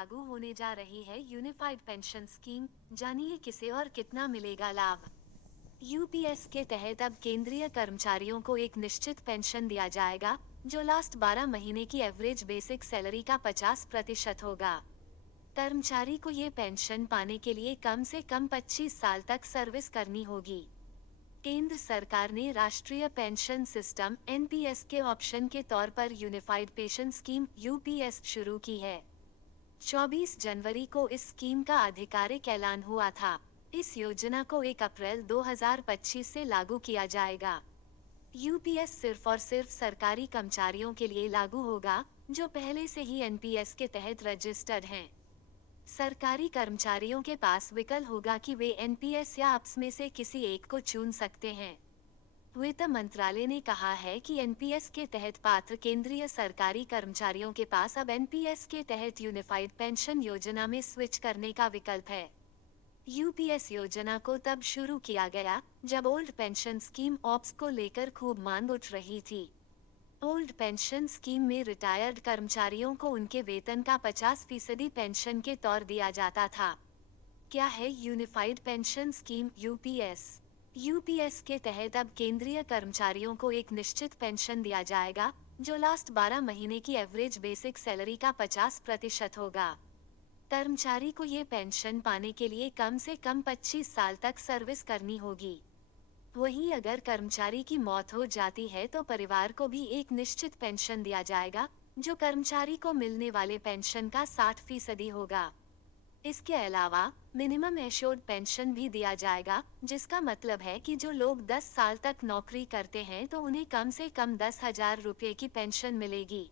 लागू होने जा रही है यूनिफाइड पेंशन स्कीम। जानिए किसे और कितना मिलेगा लाभ। यूपीएस के तहत अब केंद्रीय कर्मचारियों को एक निश्चित पेंशन दिया जाएगा, जो लास्ट 12 महीने की एवरेज बेसिक सैलरी का 50% होगा। कर्मचारी को ये पेंशन पाने के लिए कम से कम 25 साल तक सर्विस करनी होगी। केंद्र सरकार ने राष्ट्रीय पेंशन सिस्टम एनपीएस के ऑप्शन के तौर पर यूनिफाइड पेंशन स्कीम यूपीएस शुरू की है। 24 जनवरी को इस स्कीम का आधिकारिक ऐलान हुआ था। इस योजना को 1 अप्रैल 2025 से लागू किया जाएगा। यूपीएस सिर्फ और सिर्फ सरकारी कर्मचारियों के लिए लागू होगा, जो पहले से ही एनपीएस के तहत रजिस्टर्ड हैं। सरकारी कर्मचारियों के पास विकल्प होगा कि वे एनपीएस या अप्स में से किसी एक को चुन सकते हैं। वित्त मंत्रालय ने कहा है कि एनपीएस के तहत पात्र केंद्रीय सरकारी कर्मचारियों के पास अब एनपीएस के तहत यूनिफाइड पेंशन योजना में स्विच करने का विकल्प है। यूपीएस योजना को तब शुरू किया गया जब ओल्ड पेंशन स्कीम ऑप्स को लेकर खूब मांग उठ रही थी। ओल्ड पेंशन स्कीम में रिटायर्ड कर्मचारियों को उनके वेतन का 50% पेंशन के तौर दिया जाता था। क्या है unified pension scheme UPS? UPS के तहत अब केंद्रीय कर्मचारियों को एक निश्चित पेंशन दिया जाएगा, जो लास्ट 12 महीने की एवरेज बेसिक सैलरी का 50% होगा। कर्मचारी को ये पेंशन पाने के लिए कम से कम 25 साल तक सर्विस करनी होगी। वहीं अगर कर्मचारी की मौत हो जाती है तो परिवार को भी एक निश्चित पेंशन दिया जाएगा, जो कर्मचारी को मिलने वाले पेंशन का 60% होगा। इसके अलावा मिनिमम एश्योर्ड पेंशन भी दिया जाएगा, जिसका मतलब है कि जो लोग 10 साल तक नौकरी करते हैं तो उन्हें कम से कम 10,000 रुपये की पेंशन मिलेगी।